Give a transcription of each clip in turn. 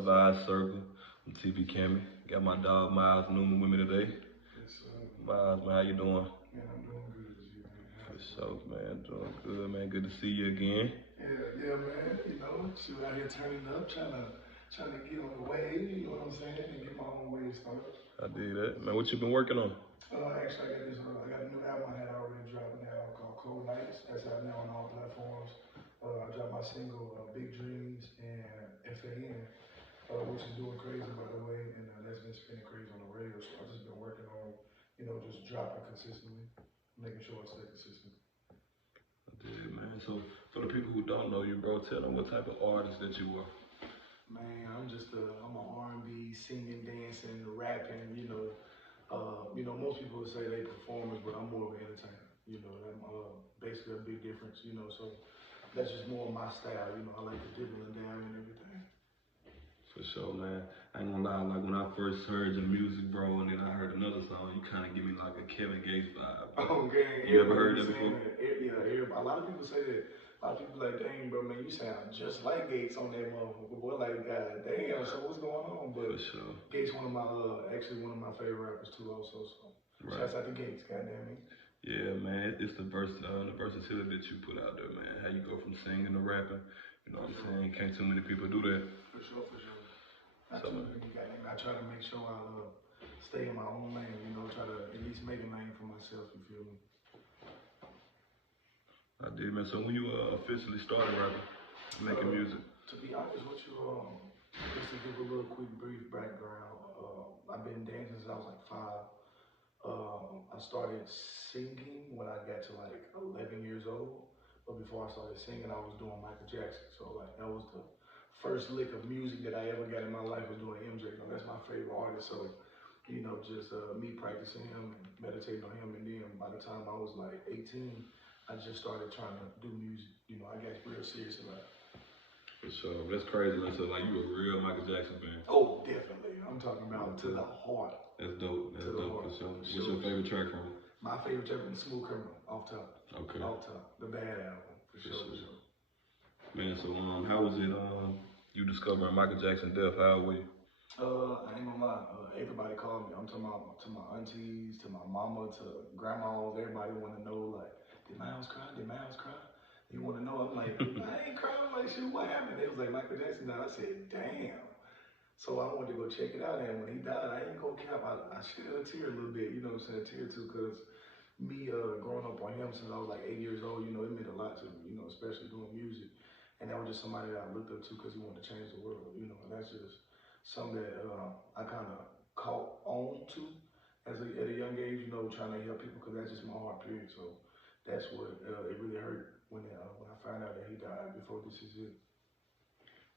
Televised Circle. I'm TV Cammy. Got my dog Myles Newman with me today. Yes, sir. Myles, man, how you doing? Man, I'm doing good this year, man. For sure, man. Doing good, man. Good to see you again. Yeah, man. You know, shoot out here turning up, trying to get on the wave, you know what I'm saying, and get my own wave started. I did that. Man, what you been working on? Actually, I got a new album I had already dropped now called Cold Nights. That's out now on all platforms. I dropped my single, Big Dreams, and FAN, which is doing crazy, by the way, and that's been spinning crazy on the radio. So I've just been working on, you know, just dropping consistently, making sure I stay consistent. I did, man. So, for the people who don't know you, bro, tell them what type of artist that you are. Man, I'm an R&B, singing, dancing, rapping, you know, most people would say they performers, but I'm more of an entertainer. You know, I'm basically a big difference, you know, so that's just more of my style, you know, I like to dibble and dabble and everything. For sure, man. I ain't gonna lie, like when I first heard your music, bro, and then I heard another song, you kind of give me like a Kevin Gates vibe. Okay, you ever heard that before? Yeah, a lot of people say that. A lot of people like, dang, bro, man, you sound just like Gates on that motherfucker. Boy, like, God damn, so what's going on? But for sure. Gates, one of my favorite rappers too, also. So right. Shouts out to Gates, goddamn me. Yeah, man, it's the versatility that you put out there, man. How you go from singing to rapping, you know what I'm saying? Can't too many people do that. For sure. Not too many, goddamn. I try to make sure I stay in my own lane, you know, try to at least make a lane for myself, you feel me? I did, man. So when you officially started rapping, making music? To be honest with you, just to give a little quick brief background, I've been dancing since I was like 5. I started singing when I got to like 11 years old. But before I started singing, I was doing Michael Jackson. So like that was the first lick of music that I ever got in my life, was doing MJ. You know, that's my favorite artist. So, you know, just me practicing him and meditating on him. And then by the time I was like 18, I just started trying to do music. You know, I got real serious about it. For sure. That's crazy, man. So, like, you a real Michael Jackson fan? Oh, definitely. I'm talking about to the heart. That's dope. That's dope, for sure. What's your favorite track from it? My favorite track from Smooth Criminal, off top. Okay. Off top. The Bad album, for sure. Man, so, how was it, you discovering Michael Jackson's death? How old were you? I ain't gonna lie, everybody called me. I'm talking about to my aunties, to my mama, to grandmas. Everybody want to know, like, did Myles cry? Did Myles cry? You want to know? I'm like, I ain't crying. I'm like, shoot, what happened? They was like, Michael Jackson died. I said, damn. So I wanted to go check it out. And when he died, I ain't gonna cap. I shed a tear a little bit, you know what I'm saying? A tear too, because me growing up on him since I was like 8 years old, you know, it meant a lot to me, you know, especially doing music. And that was just somebody that I looked up to because he wanted to change the world, you know, and that's just something that I kind of caught on to at a young age, you know, trying to help people, because that's just my heart, period. So that's what it really hurt when I found out that he died before this is it.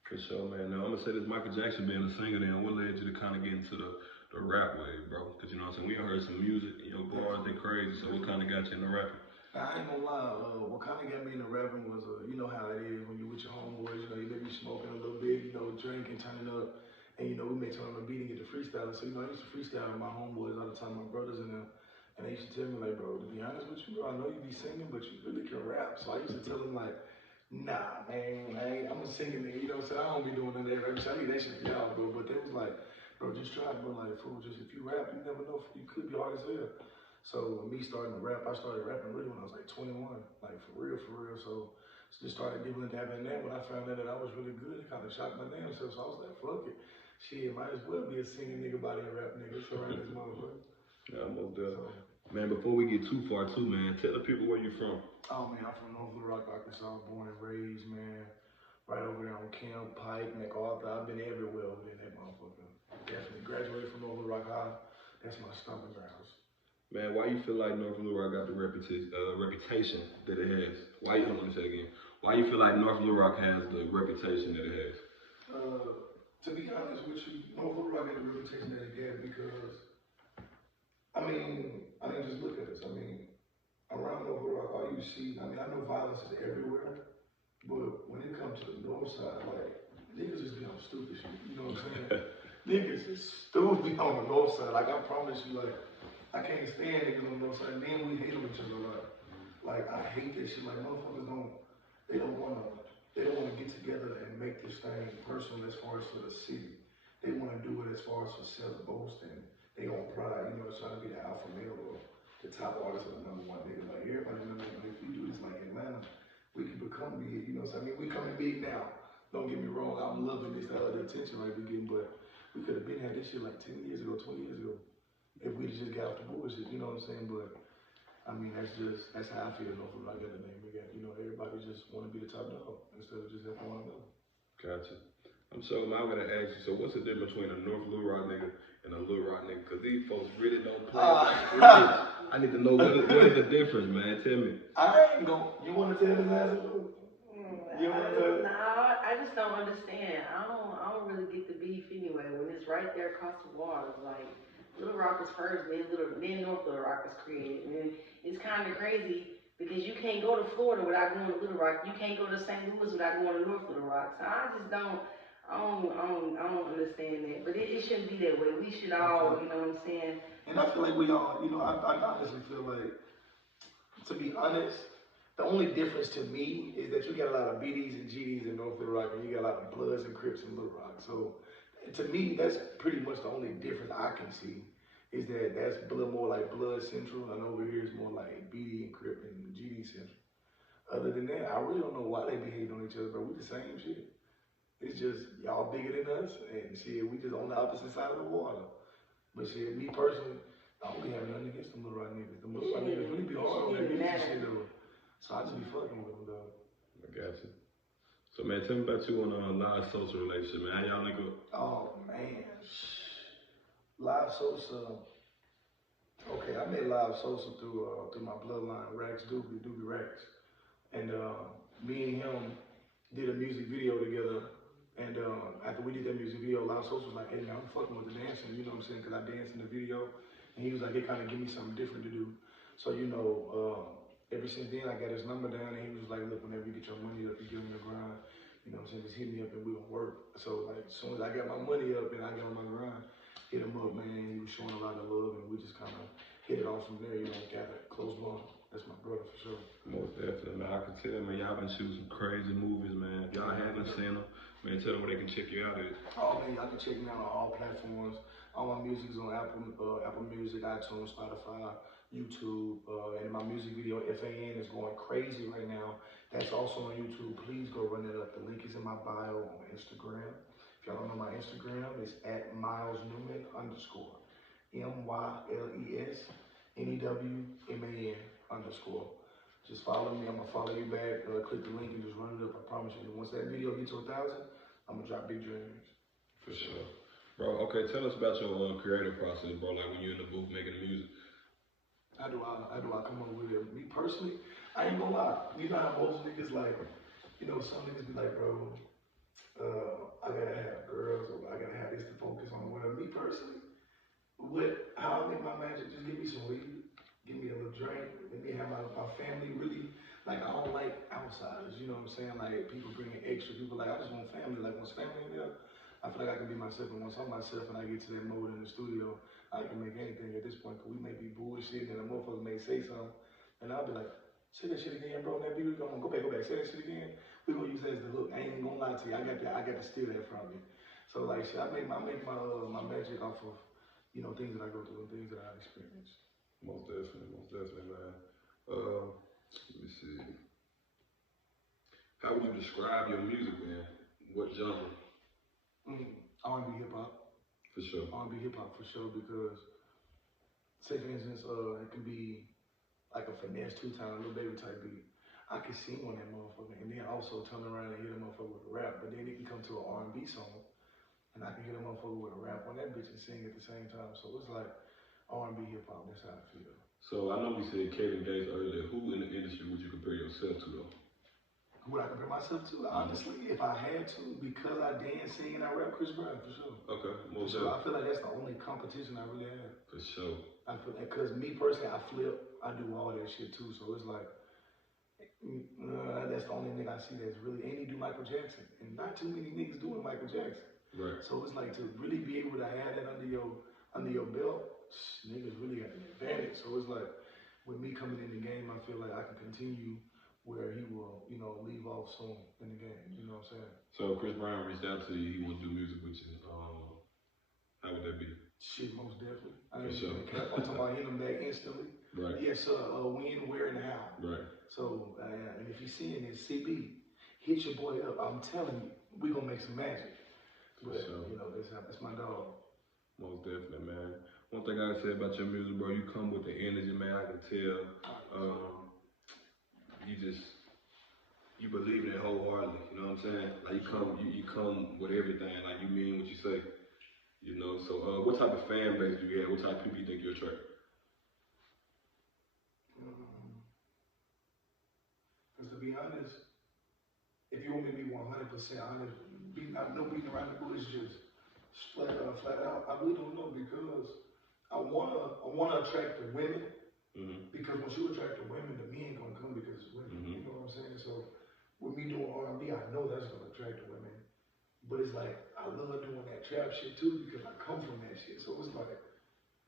For sure, man. Now, I'm going to say this, Michael Jackson being a singer, then what led you to kind of get into the rap wave, bro? Because, you know what I'm saying, we heard some music, you know, bars, they crazy, so what kind of got you into rapping? I ain't gonna lie, what kind of got me into rapping was, you know how it is when you with your homeboys, you know, you may be smoking a little bit, you know, drinking, turning up, and you know, we may turn on the beat and get the freestyling. So, you know, I used to freestyle with my homeboys all the time, my brothers and them, and they used to tell me, like, bro, to be honest with you, bro, I know you be singing, but you really can rap. So I used to tell them, like, nah, man, I'm a singing nigga, you know what I'm saying? I don't be doing none of that rap shit. I need that shit for y'all, bro. But they was like, bro, just try, bro, like, fool, just if you rap, you never know, you could be hard as hell. So me starting to rap, I started rapping really when I was like 21, like for real. So just started dibbling dabbling in that. When I found out that I was really good, it kind of shocked my damn self. So I was like, fuck it. Shit, might as well be a singing nigga body and rap nigga. So right this motherfucker. Yeah, most definitely. Man, before we get too far too, man, tell the people where you from. Oh man, I'm from North Little Rock, Arkansas, born and raised, man. Right over there on Kemp, Pike, MacArthur. I've been everywhere over there in that motherfucker. Definitely graduated from North Little Rock High. That's my stomping grounds. Man, why you feel like North Little Rock got the reputation that it has? Why you, let me say it again. Why you feel like North Little Rock has the reputation that it has? To be honest with you, North Little Rock got the reputation that it has because, I mean, just look at this. I mean, around North Little Rock, all you see, I mean, I know violence is everywhere, but when it comes to the north side, like, niggas just be on stupid shit, you know what I'm saying? Niggas is stupid on the north side. Like, I promise you, like, I can't stand niggas on the north side. Then we hate on each other a lot. Like, I hate that shit. Like, motherfuckers don't wanna they don't want to get together and make this thing personal as far as for the city. They want to do it as far as for self-boast and they own pride, you know, trying to be the alpha male or the top artist or the number one nigga. Like everybody knows, like, if we do this like Atlanta, we can become big, you know what I mean? We coming big now. Don't get me wrong, I'm loving this, the attention right we're getting, but we could have been had this shit like 10 years ago, 20 years ago. If we just got off the bullshit, you know what I'm saying? But I mean, that's how I feel. No, from I got the name again. You know, everybody just want to be the top dog instead of just everyone want to go. Gotcha. So I'm gonna ask you. So what's the difference between a North Little Rock nigga and a Little Rock nigga? Cause these folks really don't play. I need to know what is the difference, man. Tell me. I ain't gonna. You want to tell this answer? You want to tell? No, I just don't understand. I don't really get the beef anyway when it's right there across the water. Like Little Rock was first, then North Little Rock was created, and it's kind of crazy. Because you can't go to Florida without going to Little Rock. You can't go to St. Louis without going to North Little Rock. So I just don't understand that. But it shouldn't be that way. We should all, you know what I'm saying? And I feel like we all, you know, I honestly feel like, to be honest, the only difference to me is that you got a lot of BDs and GDs in North Little Rock, and you got a lot of Bloods and Crips in Little Rock. So to me, that's pretty much the only difference I can see. Is that that's more like Blood Central, and over here is more like BD and Crip and GD Central. Other than that, I really don't know why they be hating on each other, bro. We the same shit. It's just y'all bigger than us, and shit, we just on the opposite side of the water. But shit, me personally, I don't be having nothing against them Little Rock niggas. Them Little Rock niggas really be hard on that music shit though. So I just be fucking with them though. I got you. So man, tell me about you on a live social relationship, man. How y'all nigga? Oh man, Live Sosa. Okay, I met Live Sosa through my bloodline, Rax Doobie Rax, and me and him did a music video together. And after we did that music video, Live Sosa was like, "Hey man, I'm fucking with the dancing," you know what I'm saying? Cause I danced in the video, and he was like, "It kind of give me something different to do." So you know, ever since then I got his number down, and he was like, "Look, whenever you get your money up, you get on your grind." You know what I'm saying? Just hit me up and we gonna work. So like, as soon as I got my money up and I got on my grind, hit him up, man. He was showing a lot of love, and we just kind of hit it off from there. You know, got a close bond. That's my brother for sure. Most definitely, man. I can tell, man. Y'all been shooting some crazy movies, man. If y'all haven't seen them, man, tell them where they can check you out at. Oh man, y'all can check me out on all platforms. All my music is on Apple Music, iTunes, Spotify, YouTube, and my music video FAN is going crazy right now. That's also on YouTube. Please go run that up. The link is in my bio on Instagram. If y'all don't know my Instagram, it's at Myles Newman _ MYLESNEWMAN _ Just follow me. I'm gonna follow you back. Click the link and just run it up. I promise you. Once that video gets to 1,000, I'm gonna drop big dreams. For sure. Bro, okay, tell us about your creative process, bro, like when you're in the booth making music. How do I come up with it? Me personally, I ain't gonna lie. You know how most niggas like, you know, some niggas be like, bro, I gotta have girls or I gotta have this to focus on. Well, me personally, how I make my magic, just give me some weed, give me a little drink, let me have my family really, like I don't like outsiders, you know what I'm saying? Like people bringing extra people, like I just want family, like once family in there, I feel like I can be myself, and once I'm myself and I get to that mode in the studio, I can make anything at this point, because we may be bullshitting and a motherfucker may say something, and I'll be like, say that shit again, bro, that beat, go back, say that shit again. We're gonna use that as the hook. I ain't even gonna lie to you, I got to steal that from you. So like shit, I make my magic off of, you know, things that I go through and things that I've experienced. Most definitely, man. Let me see. How would you describe your music, man? What genre? R&B hip hop. For sure. R&B hip hop for sure, because say for instance, it can be like a finesse 2-time Lil Baby type beat. I can sing on that motherfucker and then also turn around and hit a motherfucker with a rap, but then it can come to an R&B song and I can hit a motherfucker with a rap on that bitch and sing at the same time. So it's like R&B hip hop, that's how I feel. So I know we said Kevin Gates earlier. Who in the industry would you compare yourself to though? Who would I compare myself to? Honestly, if I had to, because I dance, sing, and I rap, Chris Brown for sure. Okay, most so I feel like that's the only competition I really have. For sure. I feel like, cause me personally, I flip, I do all that shit too. So it's like, that's the only nigga I see that's really, and he do Michael Jackson, and not too many niggas doing Michael Jackson. Right. So it's like to really be able to have that under your belt, niggas really got an advantage. So it's like with me coming in the game, I feel like I can continue where he will, you know, leave off soon in the game. You know what I'm saying? So if Chris Brown reached out to you, he would do music with you. How would that be? Shit, most definitely. I For ain't sure. even cap. I'm talking about hitting him back instantly. Right. Yes, sir. When, where, and how. Right. So, and if you're seeing this, CB, hit your boy up. I'm telling you, we gonna make some magic. But sure. you know, that's my dog. Most definitely, man. One thing I say about your music, bro, you come with the energy, man. I can tell. You believe in it wholeheartedly. You know what I'm saying? Like you come with everything. Like you mean what you say. You know. So, what type of fan base do you have? What type of people you think you attract? Because to be honest, if you want me to be 100% honest, no beating around the bush, just flat out, I really don't know because I wanna attract the women. Mm-hmm. Because once you attract the women, the men gonna come because it's women. Mm-hmm. You know what I'm saying? So with me doing R&B, I know that's gonna attract the women. But it's like I love doing that trap shit too because I come from that shit. So it's like,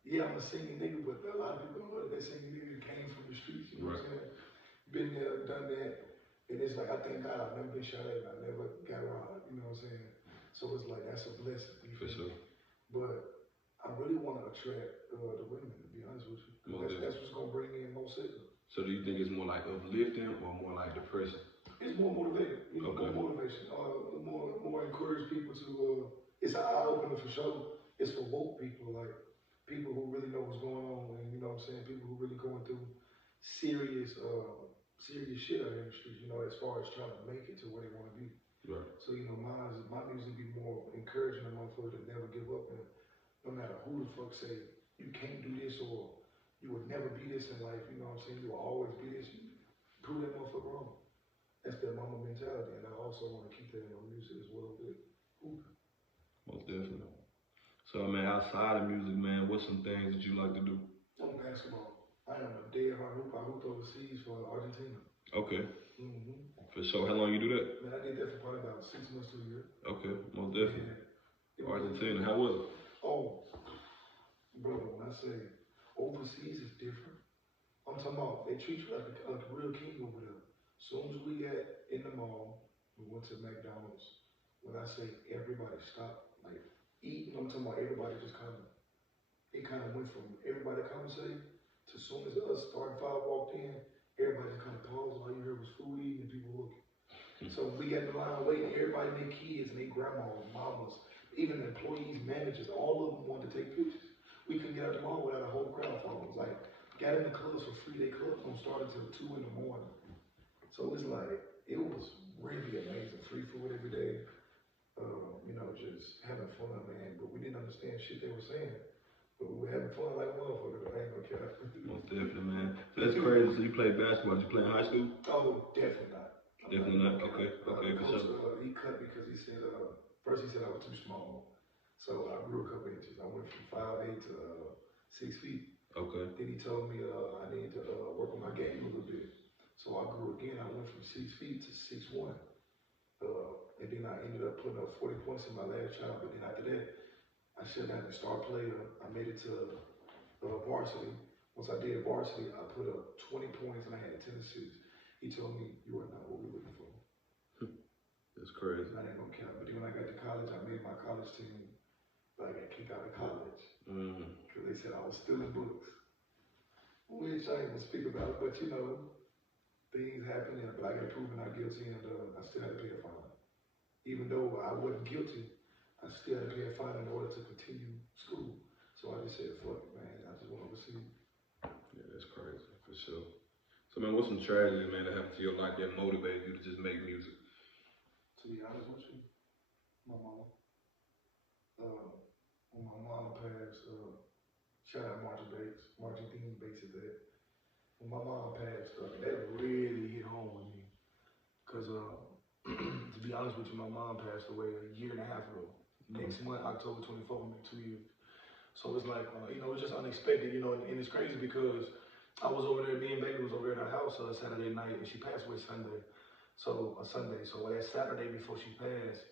yeah, I'm a singing nigga, but a lot of people don't know that singing nigga came from the streets. You know what I'm saying? Been there, done that. And it's like, I thank God I've never been shot at and I never got robbed. You know what I'm saying? So it's like, that's a blessing. For sure. But I really want to attract the women, to be honest with you. That's what's going to bring in more signal. So do you think it's more like uplifting or more like depression? It's more motivated, you know, Okay. more motivation, more encourage people to, it's an eye opener for sure. It's for woke people, like people who really know what's going on and, you know what I'm saying, people who really going through serious shit out in the streets, you know, as far as trying to make it to where they want to be. Right. So, you know, my music be more encouraging the motherfucker to never give up and no matter who the fuck say you can't do this or you would never be this in life, you know what I'm saying? You will always be this. You prove that motherfucker wrong. That's that mama mentality, and I also want to keep that in my music as well with hooping. Most definitely. So, man, outside of music, man, what's some things that you like to do? I'm basketball. I am a dead hard hooper. I hooped overseas for Argentina. Okay. Mm-hmm. For sure. How long you do that? Man, I did that for probably about 6 months to a year. Okay, most definitely. Yeah. Argentina, how was it? Oh, brother, when I say overseas is different, I'm talking about they treat you like a real king over there. As soon as we got in the mall, we went to McDonald's. When I say everybody stopped, like eating, I'm talking about everybody just it kind of went from everybody conversating to as soon as us starting 5 walked in, everybody just kind of paused. All you heard was food eating and people looking. So we got in the line waiting, everybody and their kids and their grandmas, mamas, even the employees, managers, all of them wanted to take pictures. We couldn't get out the mall without a whole crowd following. It was like, got in the clubs for free. They clubs don't start until 2 in the morning. So it's like, it was really amazing. Free food every day. You know, just having fun, man. But we didn't understand shit they were saying. But we were having fun like motherfuckers. I ain't gonna care. Most definitely, man. So that's crazy. So you played basketball. Did you play in high school? Oh, definitely not. Definitely not. Okay, for sure. He cut because he said, first he said I was too small. So I grew a couple inches. I went from 5'8" to 6 feet. Okay. Then he told me I needed to work on my game a little bit. So I grew again. I went from 6 feet to 6'1". And then I ended up putting up 40 points in my last job. But then after that, I should have been a star player. I made it to varsity. Once I did varsity, I put up 20 points and I had 10 assists. He told me, you are not what we're looking for. That's crazy. I ain't gonna count. But then when I got to college, I made my college team. But I got kicked out of college. Because they said I was stealing books. Which I ain't gonna speak about, but you know, things happen, but I got proven not guilty and I still had to pay a fine. Even though I wasn't guilty, I still had to pay a fine in order to continue school. So I just said, fuck it, man. I just went overseas. Yeah, that's crazy, for sure. So, man, what's some tragedy, man, that happened to your life that motivated you to just make music? To be honest with you, my mom. When my mom passed, shout out Margie Dean Bates is that. When my mom passed, that really hit home with me. Cause to be honest with you, my mom passed away a year and a half ago. Next month, October 24th, will make 2 years. So it's like, you know, it's just unexpected, you know, and it's crazy because I was over there, me and Baby was over there at her house Saturday night, and she passed away Sunday. So that Saturday before she passed,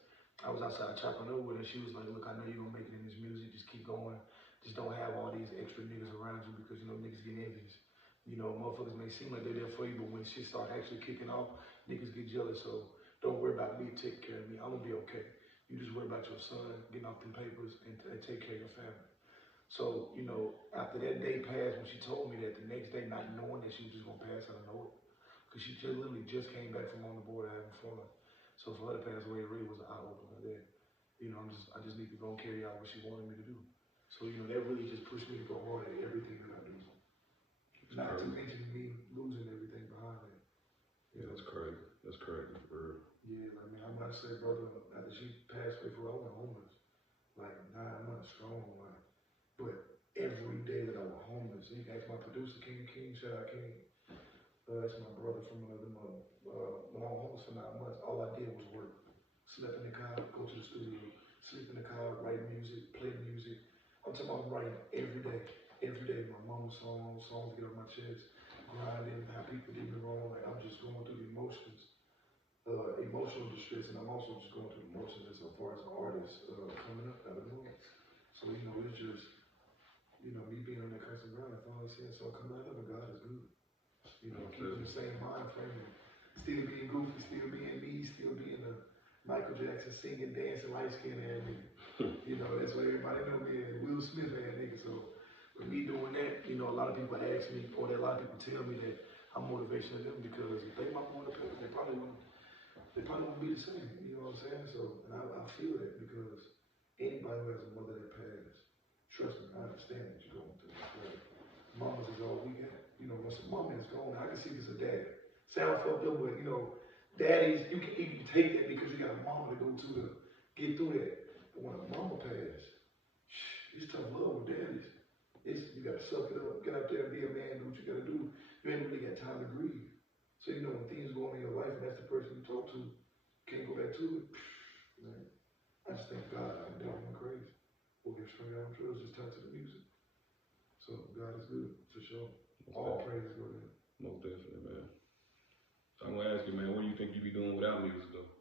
I was outside chopping up with her. She was like, look, I know you're gonna make it in this music, just keep going. Just don't have all these extra niggas around you because, you know, niggas get envious. You know, motherfuckers may seem like they're there for you, but when shit start actually kicking off, niggas get jealous. So don't worry about me taking care of me. I'm gonna be okay. You just worry about your son getting off them papers and take care of your family. So, you know, after that day passed, when she told me that, the next day, not knowing that she was just gonna pass out of nowhere, because she just literally just came back from on the board having fun. So for her to pass away, it really was an eye opener there. You know, I just need to go and carry out what she wanted me to do. So, you know, that really just pushed me to go hard at everything that I do. Not to mention me losing everything behind it. Yeah, that's crazy. That's crazy, for real. Yeah, I mean, I might say, brother, after she passed away, for I went homeless. Like 9 months strong, like. But every day that I was homeless, you can ask my producer, King, shout out King. That's my brother from another mother. When I was homeless for 9 months, all I did was work. Slept in the car, go to the studio, sleep in the car, write music, play music. I'm talking about writing every day. Every day, my mama's songs to get off my chest, grinding, how people did me wrong. Like, I'm just going through the emotions, emotional distress, and I'm also just going through the emotions as far as an artist coming up out of the world. So, you know, it's just, you know, me being on that constant grind, I finally said, so come out of it, God is good. You know, keeping the same mind frame, and still being goofy, still being me, still being a Michael Jackson singing, dancing, light skinned ass nigga. You know, that's what everybody know me as, Will Smith ass nigga. So with me doing that, you know, a lot of people ask me, or a lot of people tell me that I'm motivational to them, because if they my motivation, they probably won't be the same. You know what I'm saying? So, and I feel that, because anybody who has a mother that passed, trust me, I understand what you're going through. Right? Mamas is all we got. You know, once a mama is gone, I can see this as a daddy. Sound fucked up, but you know, daddies, you can take that because you got a mama to go to get through that. But when a mama passed, it's tough love with daddies. You got to suck it up, get out there and be a man, do what you got to do. You ain't really got time to grieve. So, you know, when things go on in your life and that's the person you talk to, can't go back to it, man, I just thank God I done went crazy. We'll get straight out on trails, just touch to the music. So God is good, for sure. All praise go to him. Most definitely, man. So I'm gonna ask you, man, what do you think you be doing without music, though?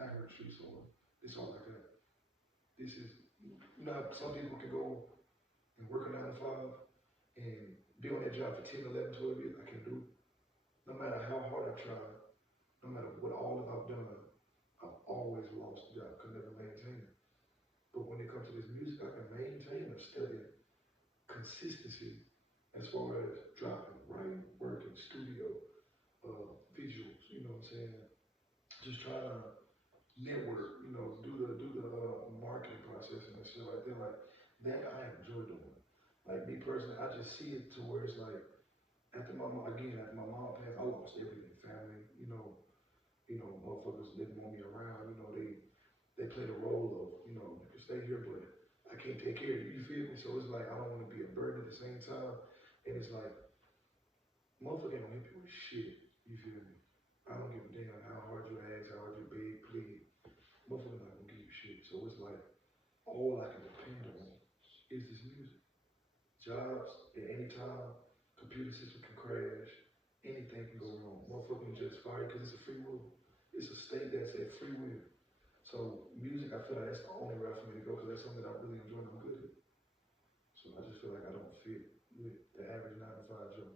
I heard street solo. It's all I got. This is, you know, some people can go and work a 9 to 5 and be on that job for 10, 11, 12 years. I can do. No matter how hard I try, no matter what all that I've done, I've always lost the job, could never maintain it. But when it comes to this music, I can maintain a steady consistency as far as dropping, writing, working, studio, visuals, you know what I'm saying? Just trying to network, you know, do the marketing process and shit like that. Like that I enjoy doing. Like me personally, I just see it to where it's like after my mom passed, I lost everything. Family, motherfuckers didn't want me around. You know, they played a role of, you know, you can stay here, but I can't take care of you. You feel me? So it's like I don't want to be a burden at the same time. And it's like motherfucker ain't gonna hit you with shit. You feel me? I don't give a damn how hard you ask, how hard you beg, plead. Motherfucker not gonna give you shit. So it's like all I can depend on is this music. Jobs at any time, computer system can crash, anything can go wrong. Motherfucker can just fire because it's a free will. It's a state that said free will. So music, I feel like that's the only route for me to go because that's something that I really enjoy and I'm good at. So I just feel like I don't fit with the average 9 to 5 job.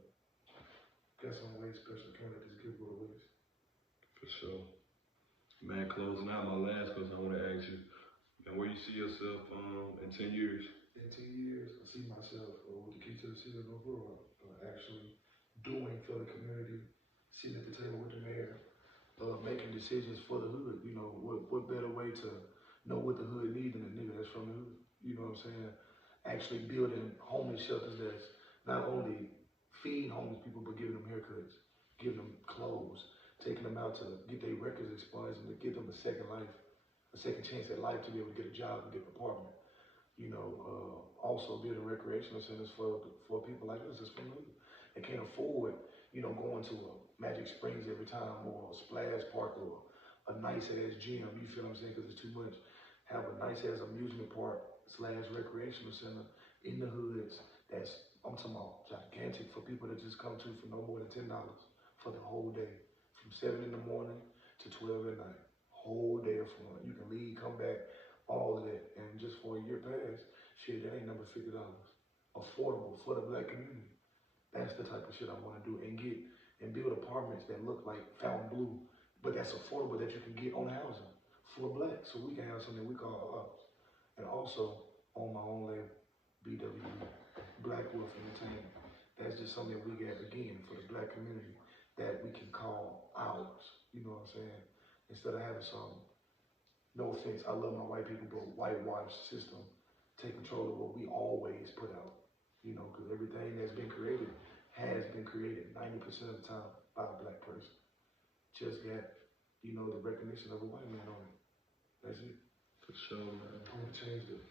Got some way special, can't let this gift go to waste. For sure. Man, closing out, my last question I want to ask you, man, where you see yourself in 10 years? In 10 years, I see myself with the key to the city of North Rural, actually doing for the community, sitting at the table with the mayor, making decisions for the hood. You know, what better way to know what the hood needs than a nigga that's from the hood? You know what I'm saying? Actually building homeless shelters that's not only feeding homeless people, but giving them haircuts, giving them clothes, taking them out to get their records expunged and to give them a second life, a second chance at life to be able to get a job and get an apartment. You know, also building recreational centers for people like us that's from the hood and can't afford, you know, going to a Magic Springs every time or a splash park or a nice ass gym. You feel what I'm saying? Because it's too much. Have a nice ass amusement park / recreational center in the hoods. I'm talking about gigantic for people that just come to for no more than $10 for the whole day, from 7 in the morning to 12 at night. Whole day of fun. You can leave, come back, all of that, and just for a year past, shit, that ain't number $50. Affordable for the black community. That's the type of shit I want to do and build apartments that look like Fountain Blue, but that's affordable that you can get on housing for black, so we can have something we call a house. And also on my own label, BW, Black Wolf Entertainment. That's just something we got again for the black community that we can call ours. You know what I'm saying? Instead of having some, no offense, I love my white people, but whitewash system take control of what we always put out. You know, because everything that's been created has been created 90% of the time by a black person. Just got, you know, the recognition of a white man on it. That's it. For sure, man. I'm gonna change it.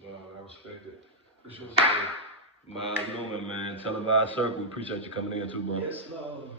Wow, I respect it. For sure. Myles Newman, man, televised circle. We appreciate you coming in too, bro. Yes, Lord.